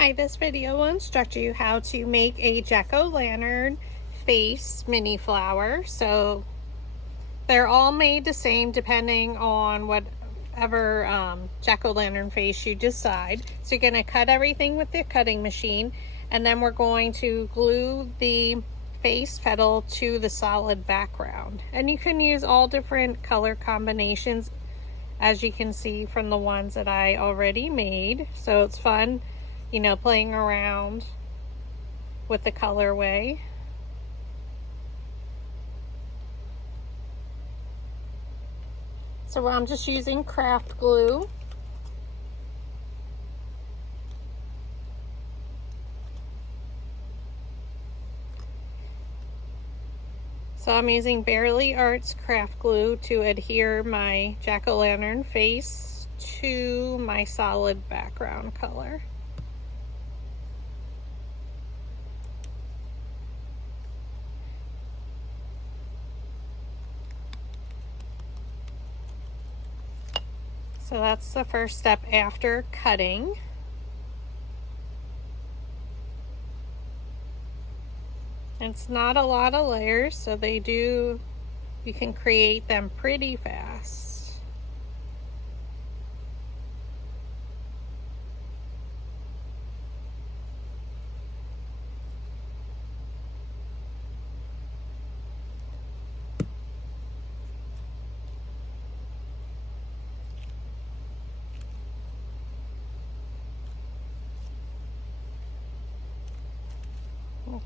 Hi, this video will instruct you how to make a jack-o'-lantern face mini flower. So they're all made the same depending on whatever jack-o'-lantern face you decide. So you're going to cut everything with the cutting machine, and then we're going to glue the face petal to the solid background. And you can use all different color combinations, as you can see from the ones that I already made. So it's fun, you know, playing around with the colorway. So I'm just using craft glue. So I'm using Barely Arts craft glue to adhere my jack-o'-lantern face to my solid background color. So that's the first step after cutting. It's not a lot of layers, so you can create them pretty fast.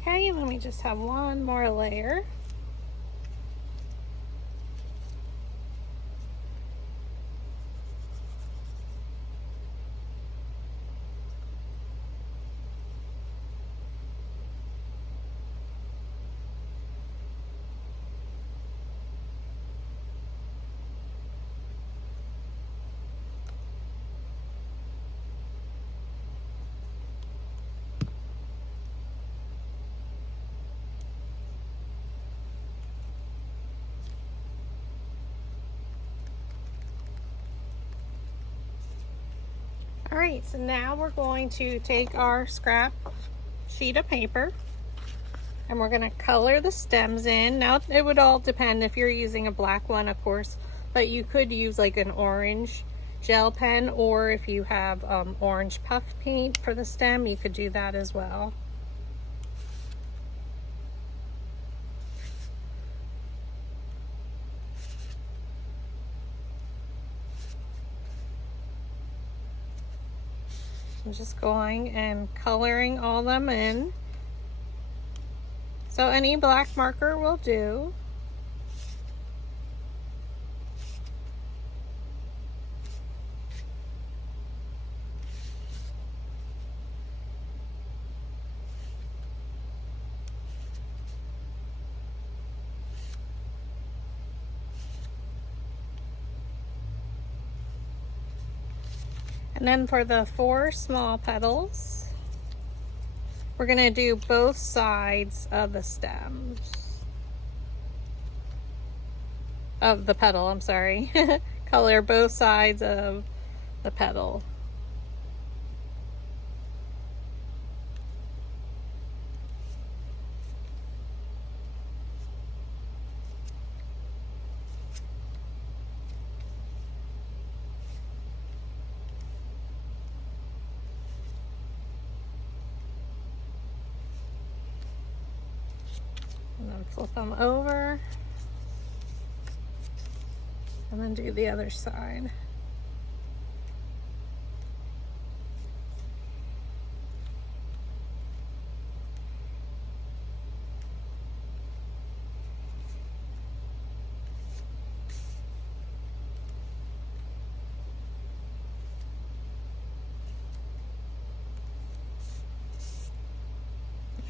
Okay, let me just have one more layer. All right, so now we're going to take our scrap sheet of paper and we're going to color the stems in. Now, it would all depend if you're using a black one, of course, but you could use like an orange gel pen, or if you have orange puff paint for the stem, you could do that as well. I'm just going and coloring all them in. So any black marker will do. And then for the 4 small petals, we're going to do both sides of the stems. Of the petal, I'm sorry. Color both sides of the petal. And then flip them over. And then do the other side.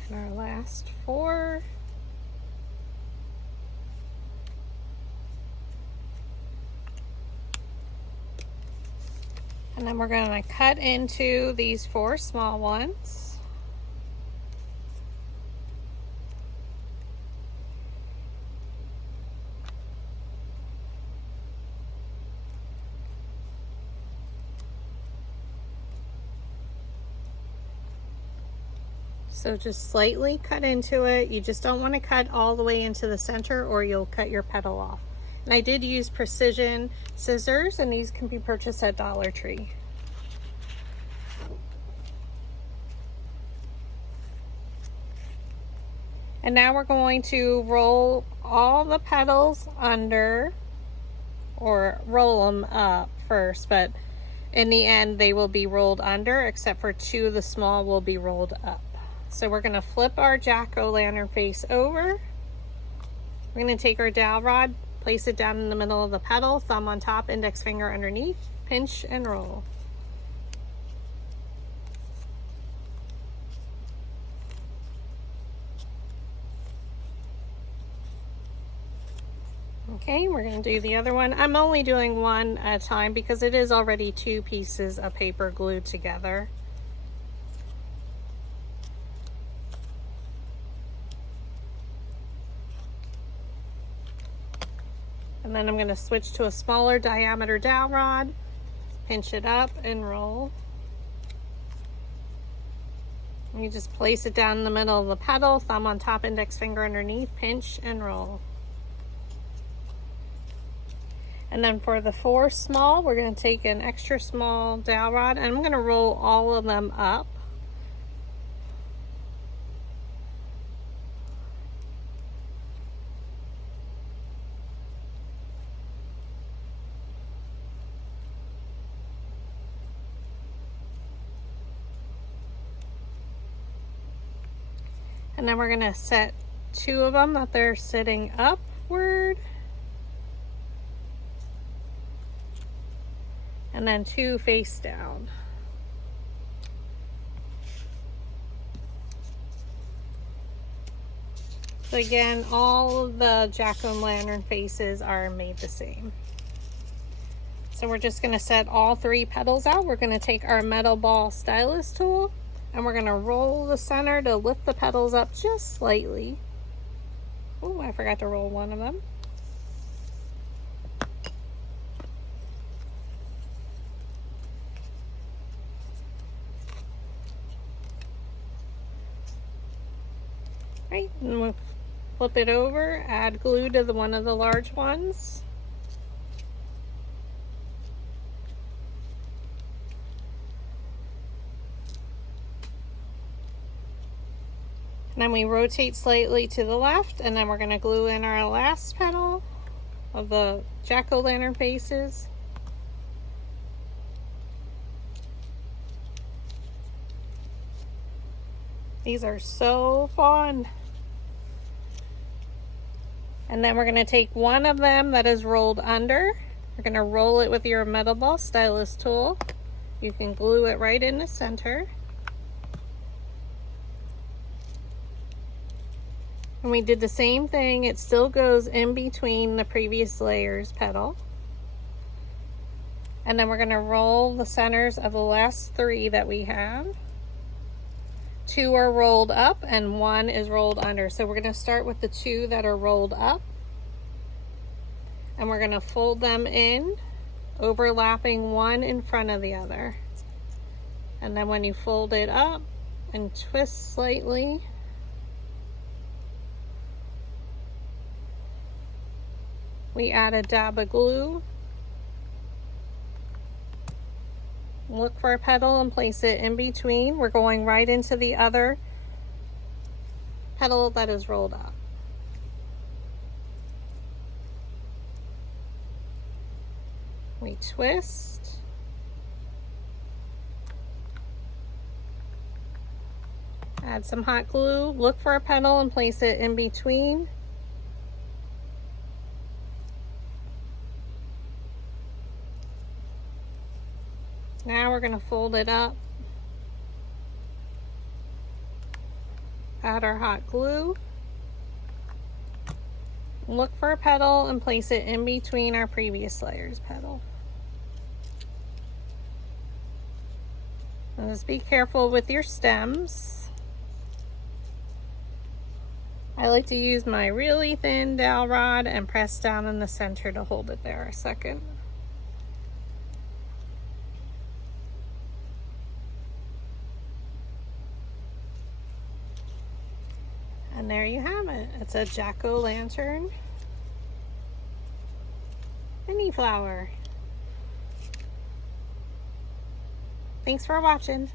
And our last 4. And then we're going to cut into these 4 small ones. So just slightly cut into it. You just don't want to cut all the way into the center or you'll cut your petal off. And I did use precision scissors, and these can be purchased at Dollar Tree. And now we're going to roll all the petals under, or roll them up first, but in the end they will be rolled under, except for two of the small will be rolled up. So we're going to flip our jack-o'-lantern face over. We're going to take our dowel rod, place it down in the middle of the petal, thumb on top, index finger underneath, pinch and roll. Okay, we're going to do the other one. I'm only doing one at a time because it is already two pieces of paper glued together. And then I'm going to switch to a smaller diameter dowel rod, pinch it up and roll. And you just place it down in the middle of the petal, thumb on top, index finger underneath, pinch and roll. And then for the four small, we're going to take an extra small dowel rod, and I'm going to roll all of them up. And then we're going to set two of them that they're sitting upward. And then two face down. So again, all of the jack-o'-lantern faces are made the same. So we're just going to set all three petals out. We're going to take our metal ball stylus tool, and we're going to roll the center to lift the petals up just slightly. Oh, I forgot to roll one of them. Right, and we'll flip it over, add glue to one of the large ones. And then we rotate slightly to the left, and then we're going to glue in our last petal of the jack-o'-lantern faces. These are so fun. And then we're going to take one of them that is rolled under. We're going to roll it with your metal ball stylus tool. You can glue it right in the center. And we did the same thing. It still goes in between the previous layer's petal. And then we're going to roll the centers of the last three that we have. Two are rolled up and one is rolled under. So we're going to start with the two that are rolled up. And we're going to fold them in, overlapping one in front of the other. And then when you fold it up and twist slightly, we add a dab of glue, look for a petal and place it in between. We're going right into the other petal that is rolled up. We twist, add some hot glue, look for a petal and place it in between. Now we're going to fold it up, add our hot glue, look for a petal and place it in between our previous layer's petal. And just be careful with your stems. I like to use my really thin dowel rod and press down in the center to hold it there a second. And there you have it. It's a jack-o'-lantern mini flower. Thanks for watching.